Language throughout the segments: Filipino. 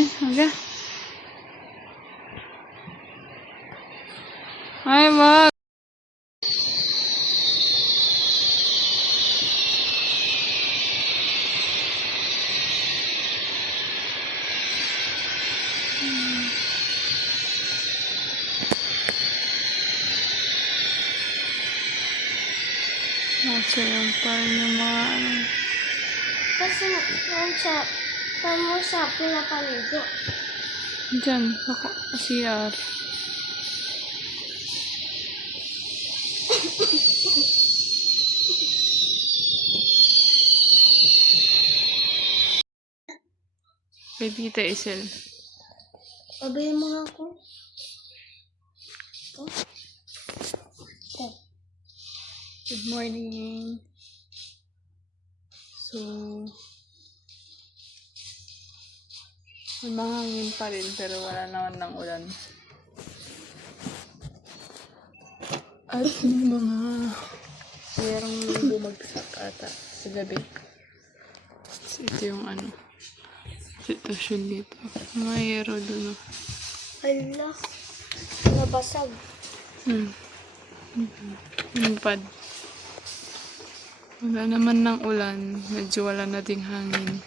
Ay, aga. Ay, wag. Nasa yan pa rin yung mga ano. Kasi saan mo siya pinapaligo? Diyan, ako, CR. Kay Tita Isel. Pabayin mo nga ako. Good morning. So, may mahangin pa rin pero wala naman ng ulan. At may mga merong bumagsak ata sa gabi. So, ito yung ano, sitwasyon dito. Mga yero dun. Hala. Nabasag. Yung pad. Wala naman ng ulan. Medyo wala na ding hangin.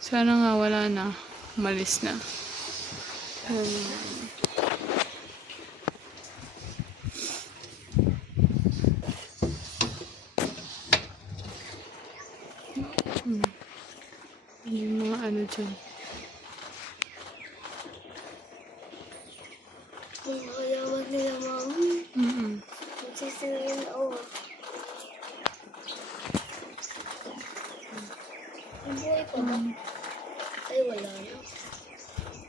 Sana nga wala na. Malis na. Yung mga ano dyan. Ang halaman nila, mami. Magsisingin ako. Ang buhay pa ba? Ay, wala na.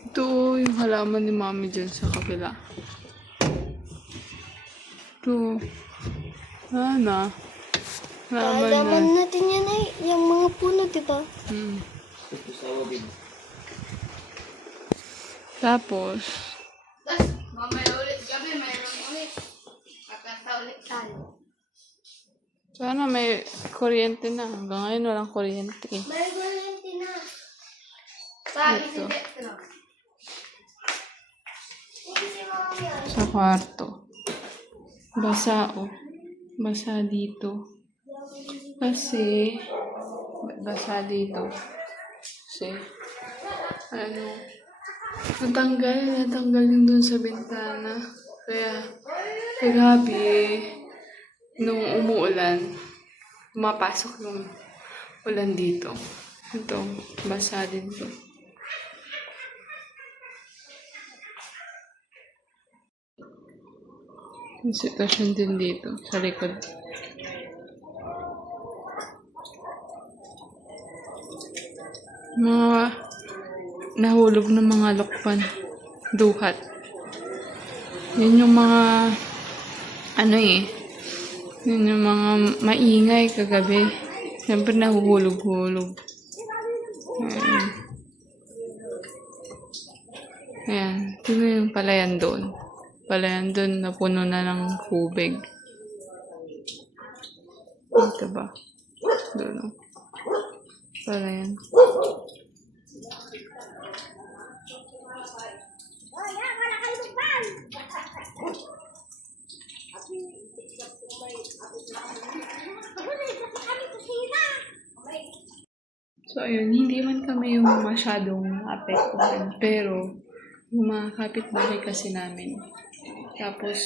Ito yung halaman ni Mami dyan sa kabila. Ito. Halaman Halaman na. natin yan ay, yung mga puno, diba? Tapos, Mamaya ulit gabi, mayroon ulit. Kakanta ulit tayo. sana may kuryente na. Hanggang ngayon walang kuryente. May kuryente na. Sa Ito. isip Sa kwarto. Basa oh. Basa dito. Kasi, basa dito. Kasi, ano, natanggal yung dun sa bintana. Kaya, grabe, nung umuulan, pumapasok yung ulan dito. Ito, basa din to. Yung sitwasyon din dito, sa likod. Mga nahulog ng mga lokpan. Duhat. Yun yung mga ano yun yung mga maingay kagabi. Siyempre nahuhulog-hulog. Ayan. Ayan. Ito yung palayan doon. Palayan doon na puno na ng tubig. Ito ba? Doon. Palayan. So, ayun, hindi man kami yung masyadong apektuhan. Pero, yung mga kapitbahay kasi namin. Tapos,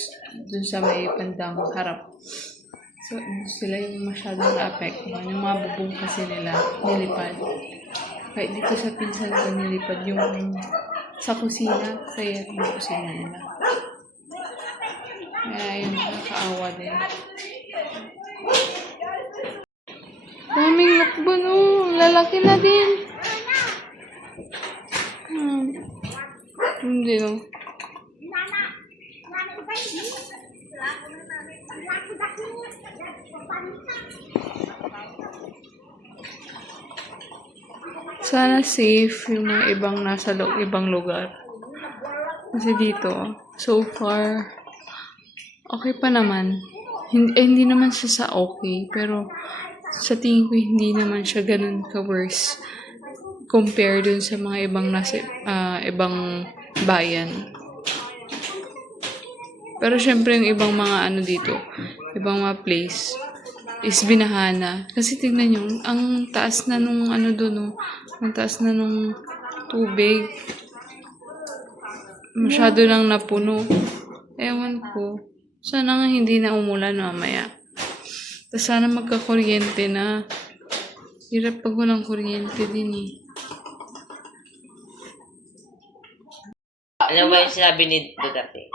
dun sa may bandang harap. So, sila yung masyadong naapektuhan. Yung mga bubong kasi nila, nilipad. Kahit dito sa pinsan ko, nilipad yung sa kusina. Kaya yung kusina nila. Kaya yun, nakakaawa din. Daming lakban, oh. Lalaki na din. Hindi, no. Sana safe yung mga ibang nasa ibang lugar. Kasi dito, so far, okay pa naman. Hindi naman siya sa okay, pero sa tingin ko hindi naman siya ganun ka-worse compare dun sa mga ibang bayan. Pero syempre yung ibang mga ano dito, ibang mga place is binahana. Kasi tingnan nyo, ang taas na nung ano doon, ang taas na nung tubig. Masyado lang napuno. Ewan ko. Sana nga hindi na umulan mamaya. Tapos sana magka-kuryente na. Hirap pag walang kuryente din eh. Ano ba yung sinabi ni Duterte?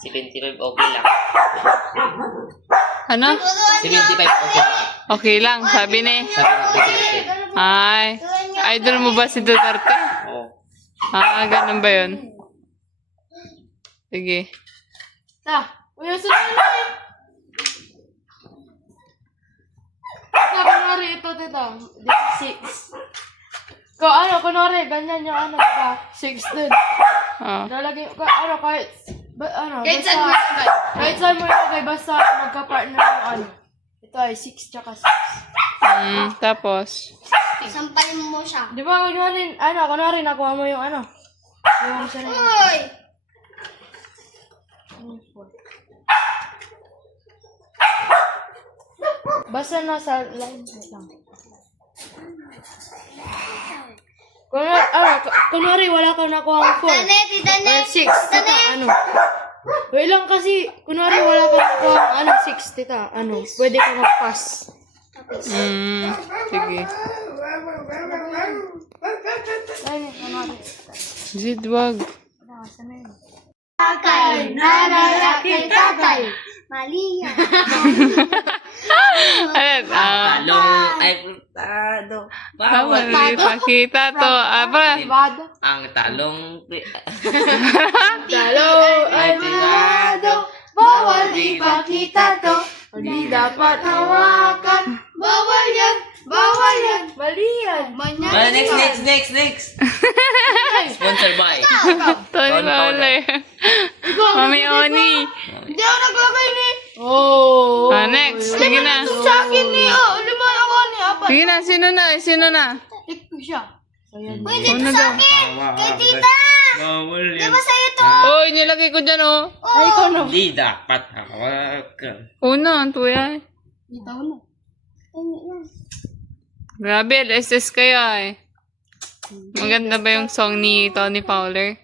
75 okay lang. Ano? 75 okay lang. Okay lang, sabi ni. Sabi ni Duterte. Ay, idol mo ba si Duterte? Oo. Ganun ba yun? Sige. Uy, sunod na eh. Kunwari ito, tita. 6. Kunwari, ganyan yung ano, diba? 6 din. Lalagay, kahit, kahit saan mo ilagay, basta magka-partner yung ano. Ito ay 6 tsaka 6. Tapos? Sampalin mo siya. Di ba, kunwari, nakuha mo yung ano? Yung sa Uy! Basta nasa line lang. Kunwari, wala kang nakuha ng 4. Tita Net! 6, tita, ano? Wait lang kasi, kunwari, wala kang nakuha ng 6, tita, ano? Pwede ka mag-pass. Sige. Ayun, kunwari. Zid, wag. Tatay! Nanay! Aking tatay! Mali yan. Ayun, Talong ay putado. Bawal Bawal ipakita to. Para. Privado. ang talong Dalo ay tirado. bawal ipakita to. Hindi dapat hawakan. Bawal yan! Bawal yan! Mali yan. Well, next. Sponsored by. Tony Paula. Mami Oni. Hindi ako naglagay ni. Oh. Next. Sige na. Sa akin ni, lima ako ni Apat. Sige na. Sino na? Ito siya. So, yan. Uy, Ano dito daw? sa akin! Kay tita! Bawal Di ba sa'yo to? Oy, nilagay ko dyan oh. Ay, ikaw na. Hindi dapat hawakan. Una, ang tuya. Dito na. Grabe, LSS kaya eh. Maganda ba yung song ni Tony Fowler?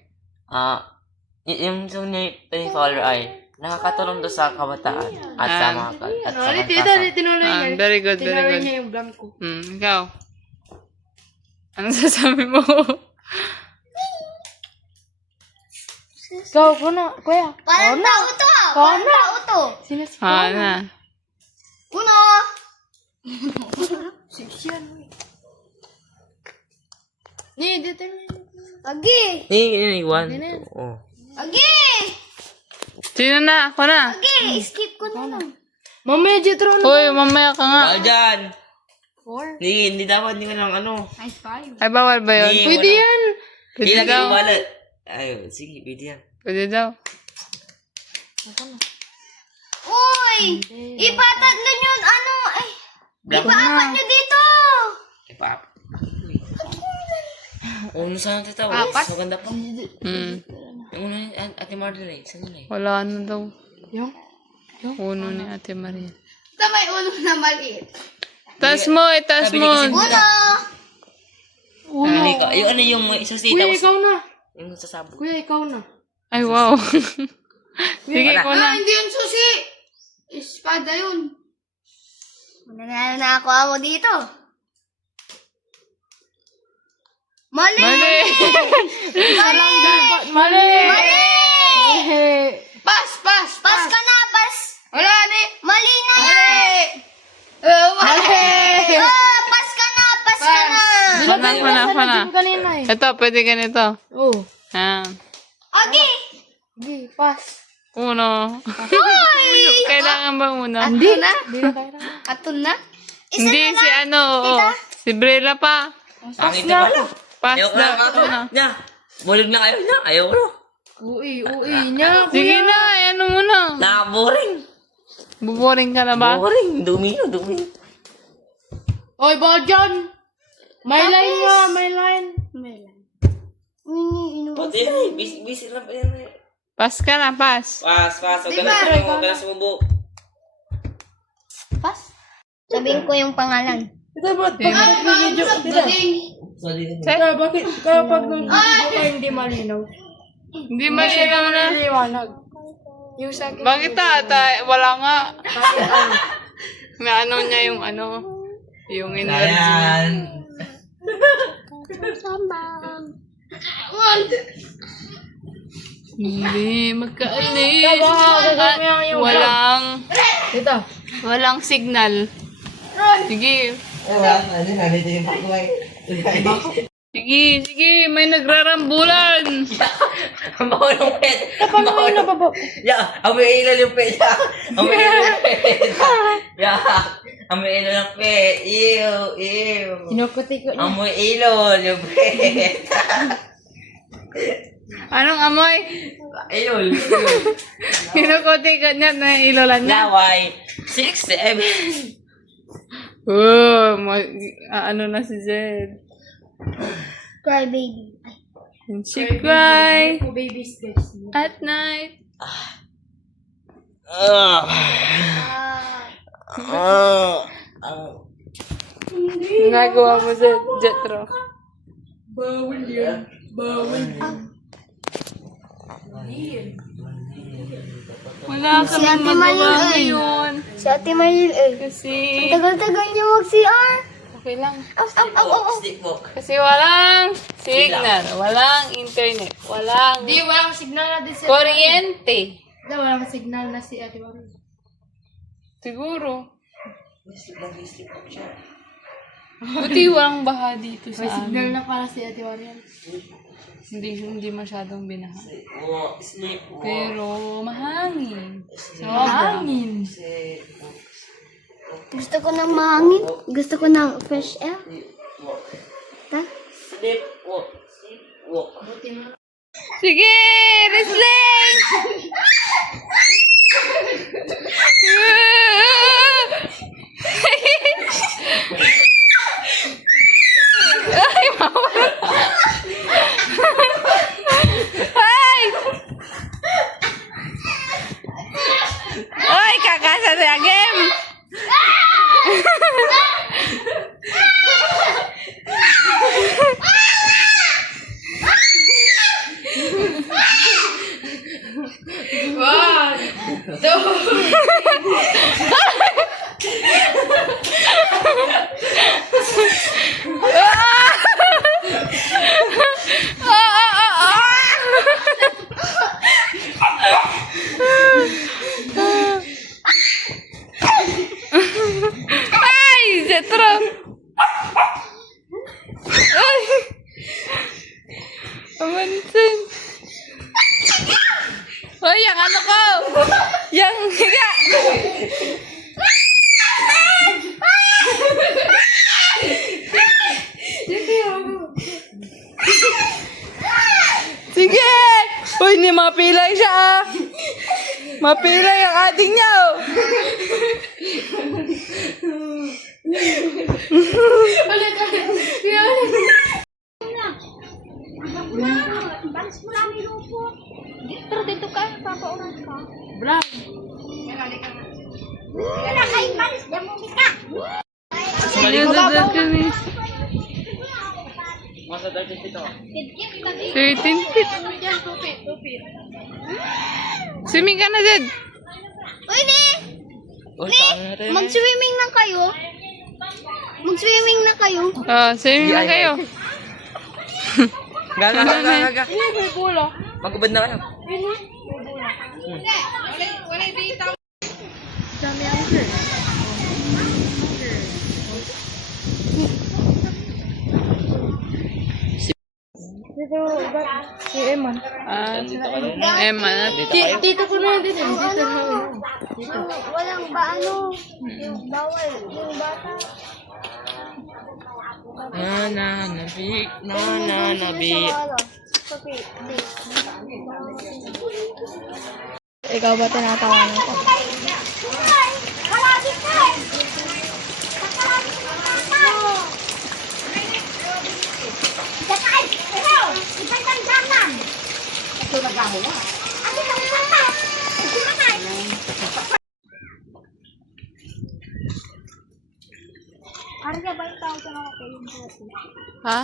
Yung song ni Tony Fowler ay nakakatulong doon sa kabataan at sa mga at sa Ulit, kalikasan. tita, tinuloy niya. Very good. Tinuloy niya yung blanco. Ikaw. Anong sasabi mo? Ikaw, kuya. Parang tao to ah! Ikaw Parang na. tao to! Sino si Na. Uno! Ni, dito na. Agi! One, two, oh. Agi! Sino na? Ako na. Agi! Skip ko na lang. Mamaya, Jetro na. Hoy, mamaya ka nga. Bawal dyan! 4. Hindi dapat, hindi ko lang ano. Nice 5. Ay, bawal ba yun? Hindi, Pwede wala. yan. Pwede Ilagay daw. yung wallet. Ay, sige, pwede yan. Pwede daw. Uy! Ipatatlo nyo ano eh! Ipaapat nyo dito! Ipap. Uno sana tita, mas maganda pa. Yung una ni Ate Marlene, saan yun eh? Wala na daw. Yung? Uno ni Ate Maria. Ito may uno na maliit. Taas mo, itaas Sabi mo. ni kasi- Uno! Hindi ko. Yung ano yung isa si Kuya, tapos ikaw na. yung sasabog. Kuya, ikaw na. Ay, wow. Sige, ko na. Hindi yun susi! Espada yun. Ano na nakakuha mo dito? Mali! Mali. Mali! Mali! Pas! Pas ka na, pas! Wala ni! Mali na yan! Mali! Pas ka na, pas ka na! Ako na. Gym kanina eh. Ito, pwede ganito. Oh. Agi! Sige, pas. Uno. Kailangan ba uno? Hindi na kailangan. Aton na? Hindi, si ano, oo. Si Brella pa. Pangit na pala. Pass Ayaw ko na. na Ito na. Nya. Bulog na kayo na. Ayaw ko na. Ui niya. Sige na, ano mo na. Nakaka-boring. Buboring ka na ba? Boring. Dumi. Oy, bawal dyan! May line nga, may line. Meron. Ini, Pati na, busy lang pa yan eh. Pass ka na, pass. Pas, huwag ka na sumubo. Pas. Sabihin ko yung pangalan. Ito ba? Video ko sila. Sorry. Kaya bakit? Kaya pag nag-video ka hindi malinaw. Hindi malinaw na. Liwanag. Yung sa akin. Bakit ata? Wala nga. Na ano niya yung yung energy. Ayan. Hindi, magkainis. Ito. Walang signal. Sige. Sige, may nagrarambulan. Ang baho ng pet. Paano kayo nababa? Yeah, amoy ilaw yung pet. Amoy ilaw yung pet. Yeah, amoy ilaw ng pet. Ew. Inuputi ko na. Amoy ilaw yung pet. Anong amoy? Ilol. Kinukuti ka niya na ilolan niya. Laway. 6, 7. Oh, ano na si Zed. Cry baby. And she cry Babies guys. at night. Nagawa mo sa Jetro. Bawal yan. Bawal yan. Wala Si kami Ate magawa Maylin. ngayon. Si Ate Maylin eh. Kasi, Tagal-tagal niyo mag-CR. okay lang. Sleepwalk. Kasi walang signal, walang internet, walang Di, walang signal na din si kuryente. Di, walang signal na si Ate Marie. Siguro. Sleepwalk siya. Buti walang baha dito May sa signal amin. na para si Ate Marie. Hindi masyadong binaha. Sleepwalk. Pero mahangin. Hangin. Gusto ko ng mahangin. Gusto ko ng fresh air. Ta? Sleepwalk. Sige! Wrestling! Ay, mawala. Ay! Ay, kakasa sa game! Ay, Zetro! Ay! Amansin! Ay, yang ano ko! Yang higa! Sige! Uy, hindi mapilay siya ah! Mapilay ang ating niya oh! Balis mo lang yung lupot. Pero dito ka, papaunan ka. Brown. Wala kayong balis, diyan mo ka. Nadadad kami. Masa 13 feet ako. 13 feet. Yan, 2 feet, 2 feet. Swimming ka na, Zed. Uy, di! Uy, saan natin? Mag-swimming na kayo. Mag-swimming na kayo. Swimming na kayo. Gaga. May bola. Magubad na kayo. Dami ang sir. Dito, si Eman. Emma. Dito ko na din. Dito na. Walang ba ano? Yung bawal. Yung bata. Nananabi. Ikaw ba tinatawanan ko? Arya ba yung tawag na ako kayo? Ha?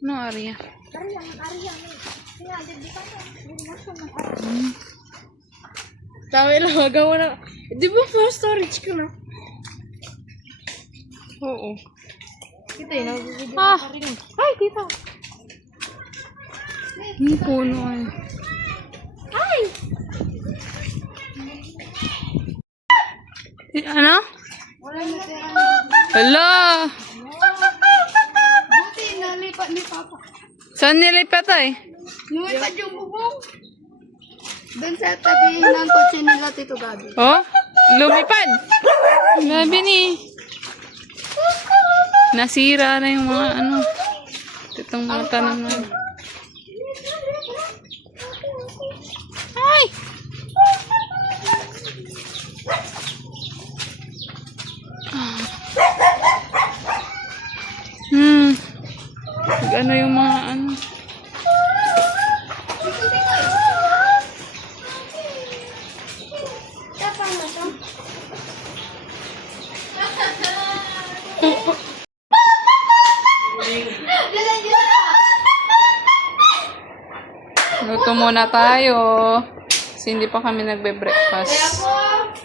Ano, Arya? Arya. Kaya, di ba ka? Hindi mo siya ng Arya. Tawi lang, magawa na. Di ba for storage ka na? Oo. Kita yun, nag-video Ah! ka rin. Ay, tita! Yung puno ay. Ay! Ano? Wala na tira. Hala! Buti, nalipat ni Papa. Saan nilipat ay? Lumipad yung bubong. Doon sa tabi ng kotse nila, Tito Gabi. Oh? Lumipad! Gabi ni. Nasira na yung mga ano. Itong mga tanaman. Ay! Ano yung mga ano? Tapang na to. Luto muna tayo. Kasi hindi pa kami nagbe-breakfast.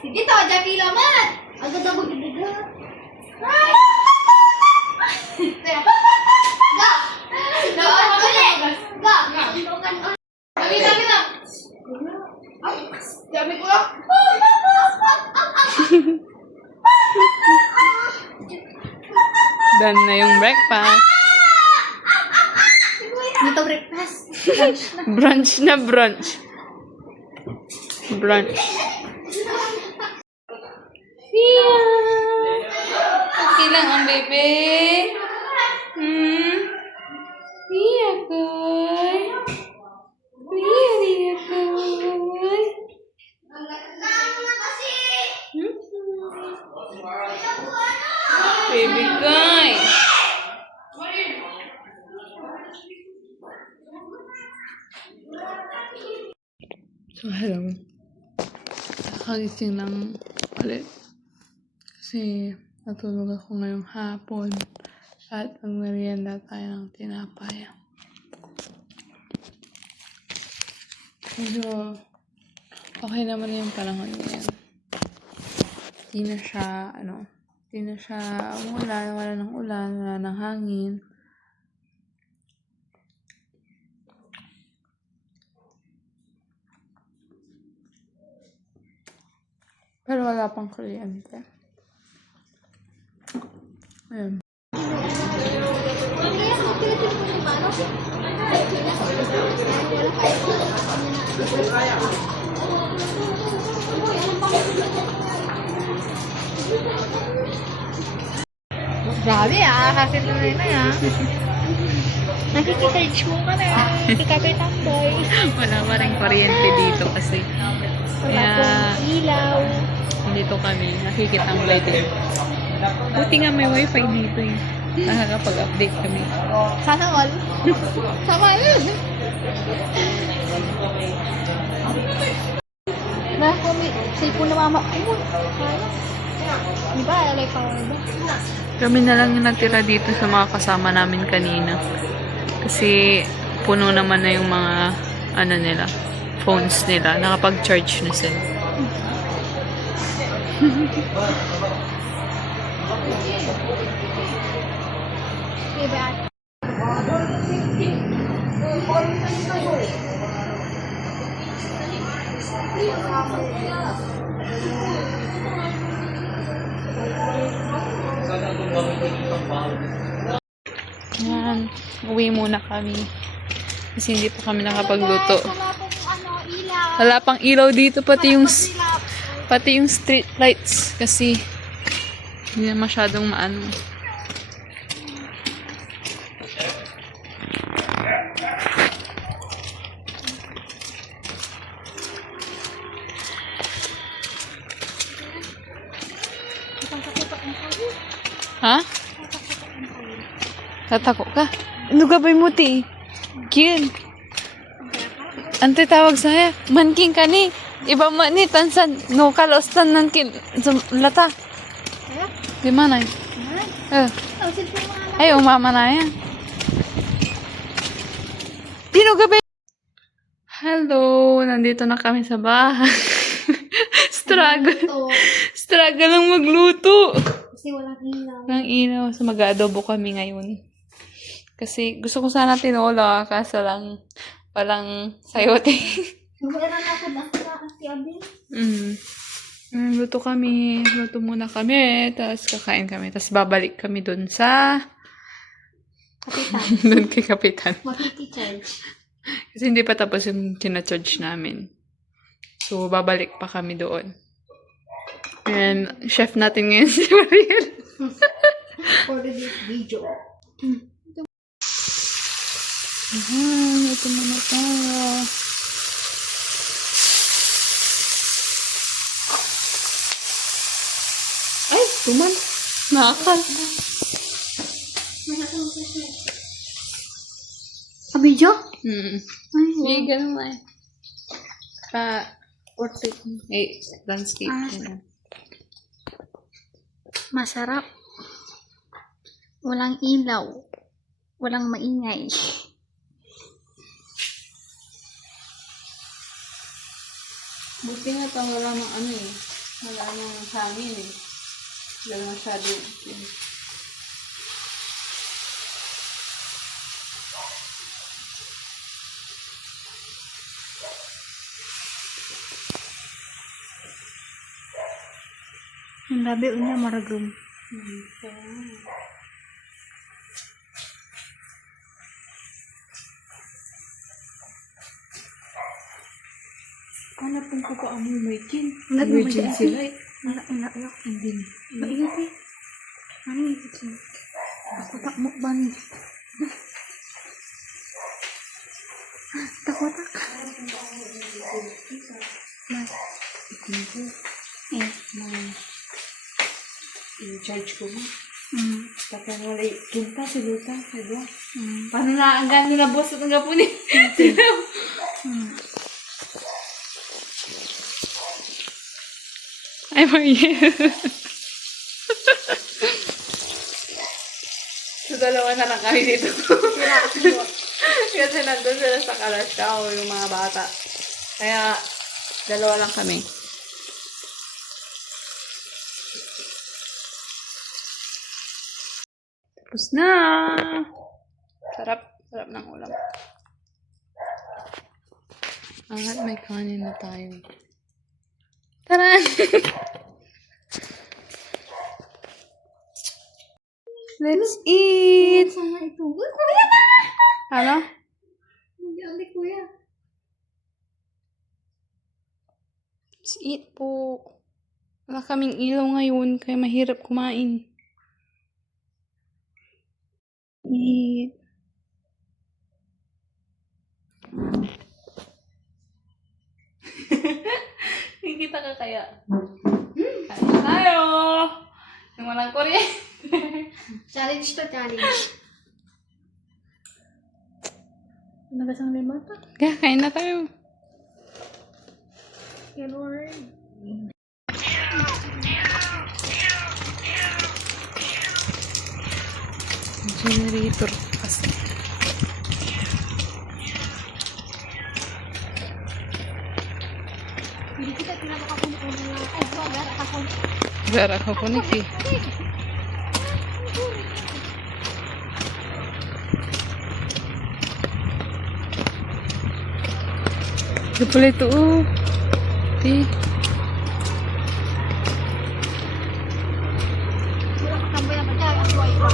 Sige to, Jackie laman. Agad ako bibiga. Ga! Dapat ulit! Ga! Tundungan ulit. Dami na! Ay, dami ko lang. Done na yung breakfast. Dito breakfast. Brunch na brunch. Brunch. Okay lang ang bebe. Iya koy. Iya koy. Baby koy. So, hello. Nakagising lang ulit. Kasi natulog ako ngayong hapon. At ang merienda tayo ng tinapay. Pero, okay naman yung panahon ngayon. Di na siya umulan, wala ng ulan, wala ng hangin. Pero wala pang kuryente. Ayan. Grabe kasi tuloy na yan. Nakikita-reach mo ka na. Nakikita tamboy. Wala pa rin kuryente dito kasi. Wala pong ilaw. Dito kami, nakikitambay din. Buti nga may wifi dito eh. Nakakapag-update kami. Sana all. Sama yun. Cellphone na mama. Ayun. Di ba? Alay pa ako ba? Kami na lang yung natira dito sa mga kasama namin kanina. Kasi puno naman na yung mga nila, phones nila. Nakapag-charge na sila. Okay ba? Yan. Uwi muna kami. Kasi hindi pa kami nakapagluto. Wala pong ilaw. Wala pang ilaw dito. Pati yung street lights. Kasi hindi na masyadong maano. Ha? Tatako ka? Ano gabay mo, ti? Kian. Ante tawag saya. Manking ka ni. Iba man ni. Tansan. No kalostan ng kin. Lata. Gimana? Ay, umama na yan. Dino gabi. Hello, nandito na kami sa bahay. Struggle lang magluto. Kasi walang ilaw. Walang ilaw. So, mag-adobo kami ngayon. Kasi gusto ko sana tinola, kaso lang walang sayote. Meron ako na si Abi. Luto kami. Luto muna kami. Tapos kakain kami. Tapos babalik kami dun sa... Kapitan. dun kay Kapitan. Makiki-charge. Kasi hindi pa tapos yung tina-charge namin. So, babalik pa kami doon. And chef natin ngayon si Mariel. For this video. Ito muna tayo. Ay, tuman. Nakakal. Abidjo? Ay, ganun na eh. Portrait. Landscape. Masarap. Walang ilaw. Walang maingay. Buti nga ito, wala nang ano eh. Wala nang hangin eh. Wala masyado. Ang labi unya maragom. Ano pong ko pa amoy may kin? Emergency Emergency light. Naiyak. Hindi. Maiyak eh. Ano yung ito? Ako tak mukbang. Takot ako. I-charge ko mo. Mm. Tapos wala kinta si Luta. Diba? Paano na ang gano'n na boss at ang gapunin? Ay, Mariel. So, dalawa na lang kami dito. Kasi nandun sila sa Kalasyaw, yung mga bata. Kaya, dalawa lang kami. Tapos na! Sarap. Sarap ng ulam. At may kanin na tayo. Tara! Let's eat! Sana ito. Uy, kuya na! Ano? Hindi andi kuya. Let's eat po. Wala kaming ilaw ngayon, kaya mahirap kumain. Eat. Nakikita ka kaya? Kain tayo! Yung walang kuryente. Challenge to challenge. Nagasang lima to. Kaya, kain na tayo. Kaya Lord. Generator kasi. Hindi kita pinapakapunin na. Ay, bagar ako. Gara ka po, Nikki. Ito pala ito, oh. Eh. Wala ka tambay na pagkaya. Ako ay ito.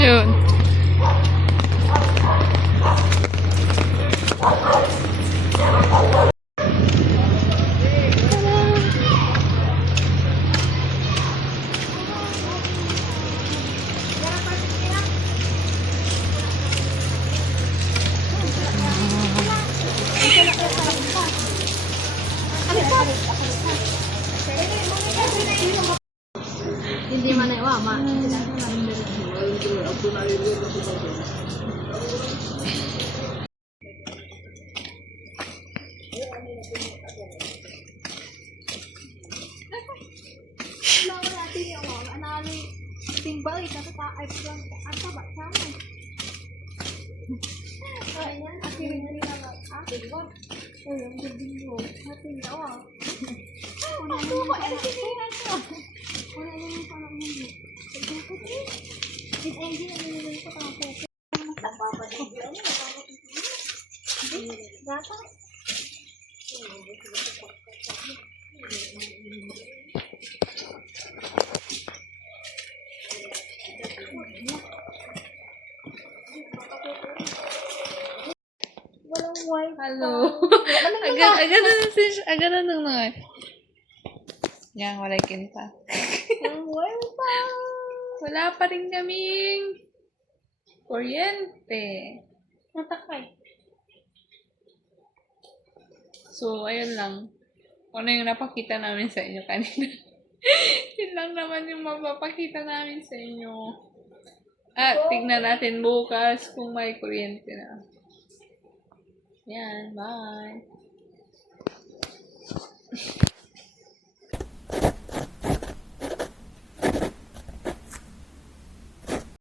Yun. Hindi man ay wa, ma. Timbal, ito ta ay lang. Ata ba sama? Ayan, akin din lang. Akin ba? Oh, yung video. Akin daw. Una mo ko ay sinihan ko. Una mo yung parang mundo. With engine na nililin ko pang po. Nagpapadagyan. Gata. Walang wifi. Hello. Agad na nung nga. Yan, wala kinta. Walang wifi. Wala pa rin kaming kuryente. Natakay. So, ayun lang. Kung ano yung napakita namin sa inyo kanina. Yun lang naman yung mapapakita namin sa inyo. At tignan natin bukas kung may kuryente na. Yan, bye.